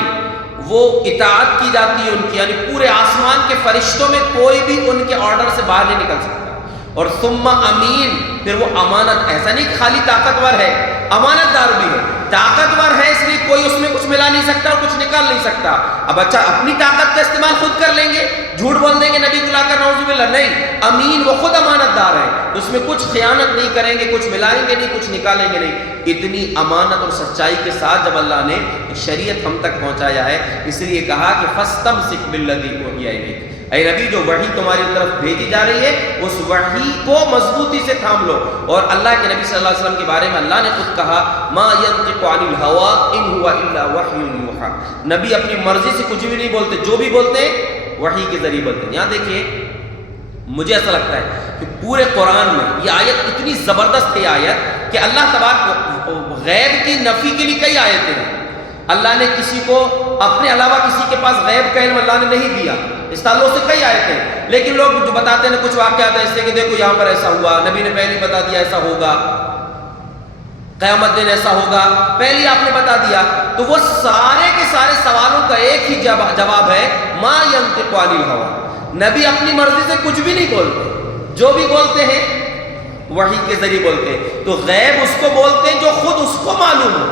وہ اطاعت کی جاتی ہے ان کی، یعنی پورے آسمان کے فرشتوں میں کوئی بھی ان کے آرڈر سے باہر نہیں نکل سکتا. اور ثم امین، پھر وہ امانت، ایسا نہیں خالی طاقتور ہے، امانت دار بھی ہے. طاقتور ہے اس لیے کوئی اس میں کچھ ملا نہیں سکتا اور کچھ نکال نہیں سکتا. اب اچھا اپنی طاقت کا استعمال خود کر لیں گے, جھوٹ بول دیں گے نبی کو لا کر, نعوذ باللہ. نہیں, امین وہ خود امانت دار ہے, اس میں کچھ خیانت نہیں کریں گے, کچھ ملائیں گے نہیں, کچھ نکالیں گے نہیں. اتنی امانت اور سچائی کے ساتھ جب اللہ نے شریعت ہم تک پہنچایا ہے, اس لیے کہا کہ فاستمسک بالذی اوحی الیک, اے نبی جو وحی تمہاری طرف بھیجی جا رہی ہے اس وحی کو مضبوطی سے تھام لو. اور اللہ کے نبی صلی اللہ علیہ وسلم کے بارے میں اللہ نے خود کہا ما ینطق عن الهوى ان هو الا وحی یوحی, نبی اپنی مرضی سے کچھ بھی نہیں بولتے, جو بھی بولتے ہیں وحی کے ذریعے بولتے ہیں. یہاں دیکھیے, مجھے ایسا لگتا ہے کہ پورے قرآن میں یہ آیت اتنی زبردست ہے آیت کہ اللہ تبارک غیب کی نفی کے لیے کئی آیتیں ہیں. اللہ نے کسی کو اپنے علاوہ کسی کے پاس غیب کا علم اللہ نے نہیں دیا, اس تعلق سے کئی آیتیں ہیں. لیکن لوگ جو بتاتے ہیں کچھ واقعات ایسے کہ دیکھو یہاں پر ایسا ہوا, نبی نے پہلے بتا دیا ایسا ہوگا, قیامت دن ایسا ہوگا, پہلے آپ نے بتا دیا. تو وہ سارے کے سارے سوالوں کا ایک ہی جواب ہے ما ینطق عن الهوى, نبی اپنی مرضی سے کچھ بھی نہیں بولتے, جو بھی بولتے ہیں وحی کے ذریعے بولتے ہیں. تو غیب اس کو بولتے ہیں جو خود اس کو معلوم ہو,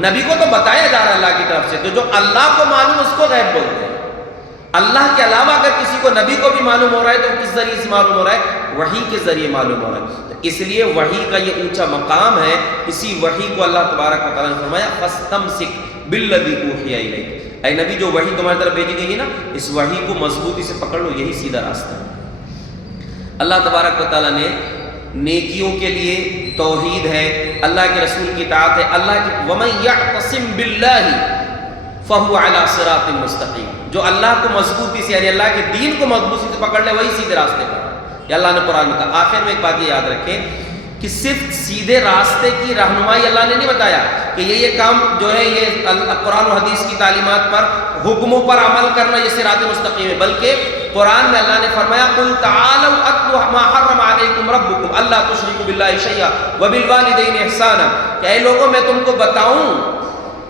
نبی کو تو بتایا جا رہا ہے اللہ کی طرف سے, تو جو اللہ کو معلوم اس کو غیب بولتے ہیں. اللہ کے علاوہ اگر کسی کو نبی کو بھی معلوم ہو رہا ہے تو کس ذریعے سے معلوم ہو رہا ہے, وحی کے ذریعے معلوم ہو رہا ہے. تو اس لیے وحی کا یہ اونچا مقام ہے. اسی وحی کو اللہ تبارک و تعالیٰ نے فرمایا فاستمسک بالذی اوحی الیک, اے نبی جو وحی تمہاری طرف بھیجی گئی ہے نا اس وحی کو مضبوطی سے پکڑ لو, یہی سیدھا راستہ ہے. اللہ تبارک و تعالیٰ نے نیکیوں کے لیے توحید ہے, اللہ کے رسول کی اطاعت ہے, اللہ کی وَمَن يَعْتَصِم بِاللَّهِ فَهُوَ عَلَى صِرَاطٍ مُسْتَقِيمٍ, جو اللہ کو مضبوطی سے یعنی اللہ کے دین کو مضبوطی سے پکڑ لے وہی سیدھے راستے پر ہے. یہ اللہ نے قرآن میں کہا. آخر میں ایک بات یہ یاد رکھیں کہ صرف سیدھے راستے کی رہنمائی اللہ نے نہیں بتایا کہ یہ کام جو ہے یہ قرآن و حدیث کی تعلیمات پر حکموں پر عمل کرنا یہ صراط مستقیم ہے, بلکہ قرآن میں اللہ نے فرمایا قل تعالوا اتلوا ما حرم علیکم ربکم الا تشرکوا باللہ شیئا وبالوالدین احسانا, کہ اے لوگوں میں تم کو بتاؤں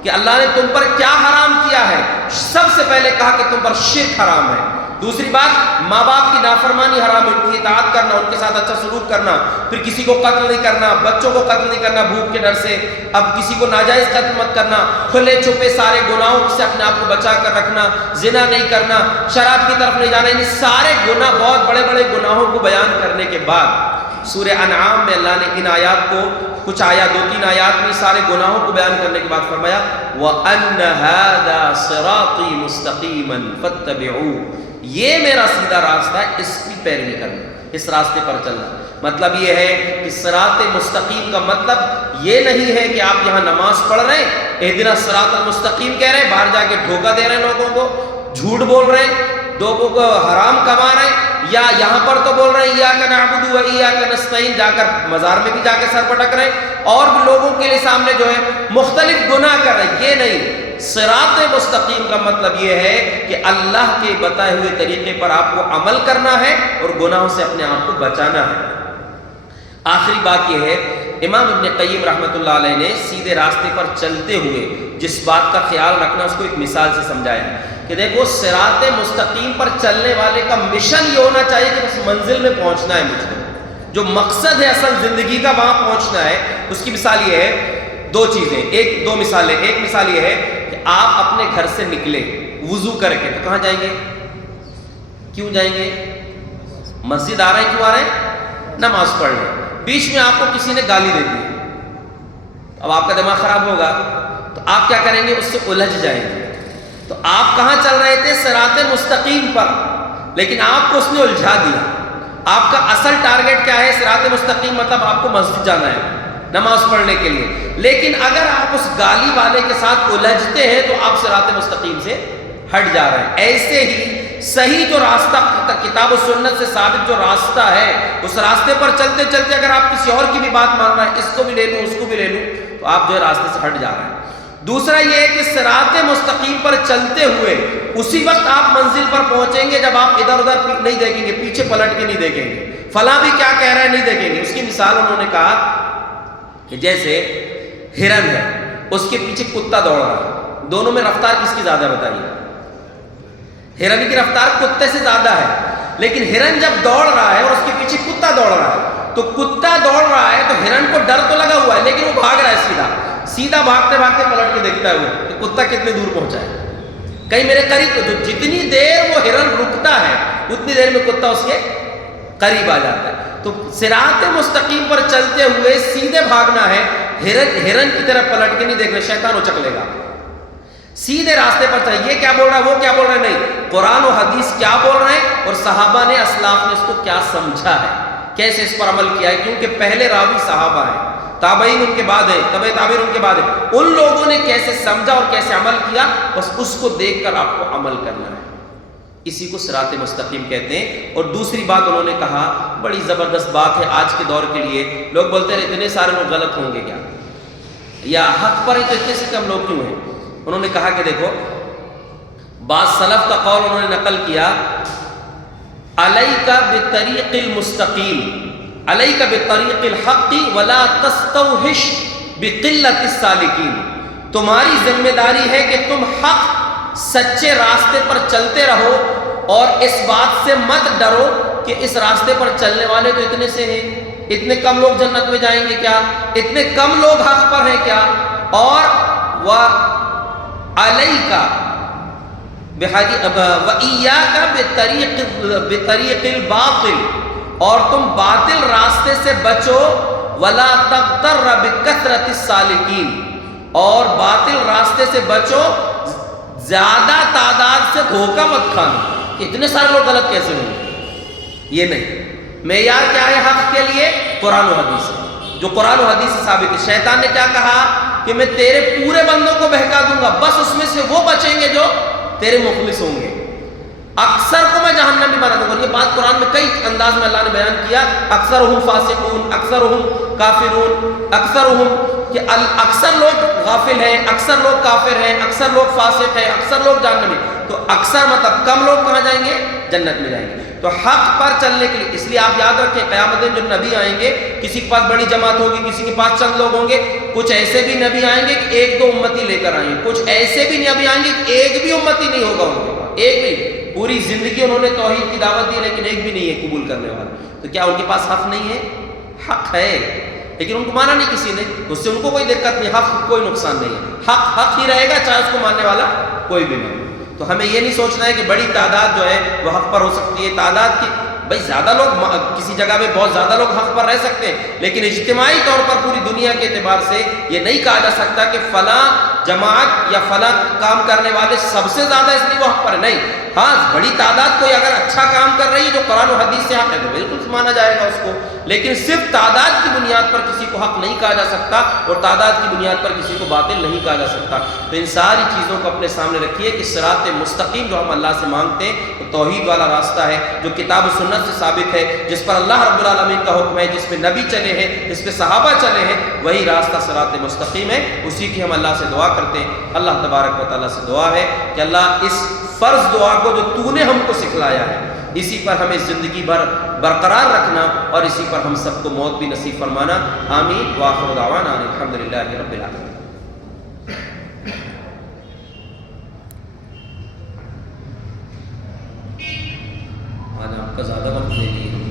کہ اللہ نے تم پر کیا حرام کیا ہے. سب سے پہلے کہا کہ تم پر شرک حرام ہے. دوسری بات ماں باپ کی نافرمانی حرام ہے, ان کی اطاعت کرنا, ان کے ساتھ اچھا سلوک کرنا. پھر کسی کو قتل نہیں کرنا, بچوں کو قتل نہیں کرنا بھوک کے ڈر سے. اب کسی کو ناجائز قتل مت کرنا, کھلے چھپے سارے گناہوں سے اپنے آپ کو بچا کر رکھنا, زنا نہیں کرنا, شراب کی طرف نہیں جانا. یعنی سارے گناہ, بہت بڑے بڑے گناہوں کو بیان کرنے کے بعد سورہ انعام میں اللہ نے ان آیات کو کچھ آیات 2-3 آیات میں سارے گناہوں کو بیان کرنے کے بعد فرمایا وَأَنَّ هَذَا صِرَاطِي مُسْتَقِيمًا فَاتَّبِعُوهُ, یہ میرا سیدھا راستہ ہے, اس کی پیروی کرنا, اس راستے پر چلنا. مطلب یہ ہے کہ صراط مستقیم کا مطلب یہ نہیں ہے کہ آپ یہاں نماز پڑھ رہے ہیں اہدنا الصراط المستقیم کہہ رہے ہیں, باہر جا کے دھوکہ دے رہے ہیں لوگوں کو, جھوٹ بول رہے ہیں, لوگوں کو حرام کما رہے ہیں, یا یہاں پر تو بول رہے ہیں ایاک نعبد و ایاک نستعین, جا کر مزار میں بھی جا کے سر پٹک رہے ہیں, اور بھی لوگوں کے لیے سامنے جو ہے مختلف گناہ کر رہے ہیں. یہ نہیں, صراط مستقیم کا مطلب یہ ہے کہ اللہ کے بتائے ہوئے طریقے پر آپ کو عمل کرنا ہے اور گناہوں سے اپنے آپ کو بچانا ہے. آخری بات یہ ہے, امام ابن قیم رحمۃ اللہ علیہ نے سیدھے راستے پر چلتے ہوئے جس بات کا خیال رکھنا اس کو ایک مثال سے سمجھایا ہے کہ دیکھو صراط مستقیم پر چلنے والے کا مشن یہ ہونا چاہیے کہ اس منزل میں پہنچنا ہے, مجھ کو جو مقصد ہے اصل زندگی کا وہاں پہنچنا ہے. اس کی مثال یہ ہے, 2 چیزیں, 2 مثالیں. ایک مثال یہ ہے کہ آپ اپنے گھر سے نکلے وضو کر کے, تو کہاں جائیں گے, کیوں جائیں گے, مسجد آ رہے ہیں, کیوں آ رہے ہیں, نماز پڑھنے. بیچ میں آپ کو کسی نے گالی دے دی, اب آپ کا دماغ خراب ہوگا تو آپ کیا کریں گے, اس سے الجھ جائیں گے. تو آپ کہاں چل رہے تھے, صراط مستقیم پر, لیکن آپ کو اس نے الجھا دیا. آپ کا اصل ٹارگٹ کیا ہے, صراط مستقیم مطلب آپ کو مسجد جانا ہے نماز پڑھنے کے لیے. لیکن اگر آپ اس گالی والے کے ساتھ الجھتے ہیں تو آپ صراط مستقیم سے ہٹ جا رہے ہیں. ایسے ہی صحیح جو راستہ کتاب و سنت سے ثابت جو راستہ ہے, اس راستے پر چلتے چلتے اگر آپ کسی اور کی بھی بات مان رہے ہیں, اس کو بھی لے لوں اس کو بھی لے لوں, تو آپ جو ہے راستے سے ہٹ جا رہے ہیں. دوسرا یہ ہے کہ صراط مستقیم پر چلتے ہوئے اسی وقت آپ منزل پر پہنچیں گے جب آپ ادھر ادھر نہیں دیکھیں گے, پیچھے پلٹ کے نہیں دیکھیں گے, فلاں بھی کیا کہہ رہا ہے نہیں دیکھیں گے. اس کی مثال انہوں نے کہا کہ جیسے ہرن ہے, اس کے پیچھے کتا دوڑ رہا ہے, دونوں میں رفتار کس کی زیادہ بتائیے. ہرن کی رفتار کتے سے زیادہ ہے, لیکن ہرن جب دوڑ رہا ہے اور اس کے پیچھے کتا دوڑ رہا ہے, تو کتا دوڑ رہا ہے تو ہرن کو ڈر تو لگا ہوا ہے لیکن وہ بھاگ رہا ہے سیدھا. سیدھا بھاگتے بھاگتے پلٹ کے دیکھتا ہے وہ کہ کتا کتنے دور پہنچا ہے، کہیں میرے قریب، تو جتنی دیر وہ ہرن رکتا ہے اتنی دیر میں کتا اس کے قریب آ جاتا ہے۔ تو صراط مستقیم پر چلتے ہوئے سیدھے بھاگنا ہے، ہرن کی طرف پلٹ کے نہیں دیکھنا، شیطان اچک لے گا۔ سیدھے راستے پر چاہیے، یہ کیا بول رہا ہے، وہ کیا بول رہا ہے، نہیں، قرآن و حدیث کیا بول رہے ہیں اور صحابہ نے، اسلاف نے اس کو کیا سمجھا ہے، کیسے اس پر عمل کیا ہے، کیونکہ پہلے راوی صحابہ ہیں، تابعین ان کے بعد ہے، تبع تابعین ان کے بعد ہے، ان لوگوں نے کیسے سمجھا اور کیسے عمل کیا، بس اس کو دیکھ کر آپ کو عمل کرنا ہے، اسی کو صراط مستقیم کہتے ہیں۔ اور دوسری بات انہوں نے کہا، بڑی زبردست بات ہے آج کے دور کے لیے، لوگ بولتے ہیں اتنے سارے لوگ غلط ہوں گے کیا، یا حق پر ہی تو اتنے سے کم لوگ کیوں ہیں؟ انہوں نے کہا کہ دیکھو، بعض سلف کا قول انہوں نے نقل کیا، علیک بطریق المستقیم، علیک بطریق الحق ولا تستوحش بقلت السالکین، تمہاری ذمہ داری ہے کہ تم حق سچے راستے پر چلتے رہو اور اس بات سے مت ڈرو کہ اس راستے پر چلنے والے تو اتنے سے ہیں، اتنے کم لوگ جنت میں جائیں گے کیا، اتنے کم لوگ حق پر ہیں کیا، اور علیک وَإِيَّاكَ بِطَرِيقِ الْبَاطِلِ، اور تم باطل راستے سے بچو، وَلَا تَغْتَرَّ بِكَثْرَةِ السَّالِكِينَ، اور باطل راستے سے بچو، زیادہ تعداد سے دھوکہ مت کھانا، اتنے سارے لوگ غلط کیسے ہوں گے، یہ نہیں، معیار کیا ہے حق کے لیے، قرآن و حدیث ہے، جو قرآن و حدیث سے ثابت ہے۔ شیطان نے کیا کہا کہ میں تیرے پورے بندوں کو بہکا دوں گا، بس اس میں سے وہ بچیں گے جو تیرے مخلص ہوں گے، اکثر کو میں جہنمی بنا دوں گا۔ یہ بات قرآن میں کئی انداز میں اللہ نے بیان کیا، اکثرہم فاسقون، اکثرہم کافرون، اکثرہم، کہ اکثر لوگ غافل ہیں، اکثر لوگ کافر ہیں، اکثر لوگ فاسق ہیں، اکثر لوگ جہنمی، تو اکثر مطلب کم لوگ کہاں جائیں گے، جنت میں جائیں گے۔ تو حق پر چلنے کے لیے، اس لیے آپ یاد رکھیں قیامت دن جو نبی آئیں گے، کسی کے پاس بڑی جماعت ہوگی، کسی کے پاس چند لوگ ہوں گے، کچھ ایسے بھی نبی آئیں گے کہ ایک دو امتی لے کر آئیں گے، کچھ ایسے بھی نبی آئیں گے کہ ایک بھی امتی نہیں ہوگا ان کے پاس، ایک بھی، پوری زندگی انہوں نے توحید کی دعوت دی لیکن ایک بھی نہیں ہے قبول کرنے والا، تو کیا ان کے پاس حق نہیں ہے؟ حق ہے، لیکن ان کو مانا نہیں کسی نے، اس سے ان کو کوئی دقت نہیں، حق کوئی نقصان نہیں ہے، حق حق ہی رہے گا چاہے اس کو ماننے والا کوئی بھی نہیں۔ تو ہمیں یہ نہیں سوچنا ہے کہ بڑی تعداد جو ہے وہ حق پر ہو سکتی ہے، تعداد کی بھائی زیادہ لوگ کسی جگہ میں بہت زیادہ لوگ حق پر رہ سکتے ہیں، لیکن اجتماعی طور پر پوری دنیا کے اعتبار سے یہ نہیں کہا جا سکتا کہ فلاں جماعت یا فلاں کام کرنے والے سب سے زیادہ اس لیے وہ حق پر ہے، نہیں، ہاں بڑی تعداد کوئی اگر اچھا کام کر رہی ہے جو قرآن و حدیث سے حق ہے تو بالکل مانا جائے گا اس کو، لیکن صرف تعداد کی بنیاد پر کسی کو حق نہیں کہا جا سکتا اور تعداد کی بنیاد پر کسی کو باطل نہیں کہا جا سکتا۔ تو ان ساری چیزوں کو اپنے سامنے رکھیے کہ صراط مستقیم جو ہم اللہ سے مانگتے ہیں وہ توحید والا راستہ ہے جو کتاب و سنت سے ثابت ہے، جس پر اللہ رب العالمین کا حکم ہے، جس پہ نبی چلے ہیں، جس پہ صحابہ چلے ہیں، وہی راستہ صراط مستقیم ہے، اسی کی ہم اللہ سے دعا کرتے ہیں۔ اللہ تبارک و تعالیٰ سے دعا ہے کہ اللہ اس فرض دعا کو جو تو نے ہم کو سکھلایا ہے اسی پر ہمیں زندگی بھر برقرار رکھنا اور اسی پر ہم سب کو موت بھی نصیب فرمانا، آمین وآخر دعوانا الحمدللہ رب العالمین۔ آج آپ کا زیادہ وقت لے لیے۔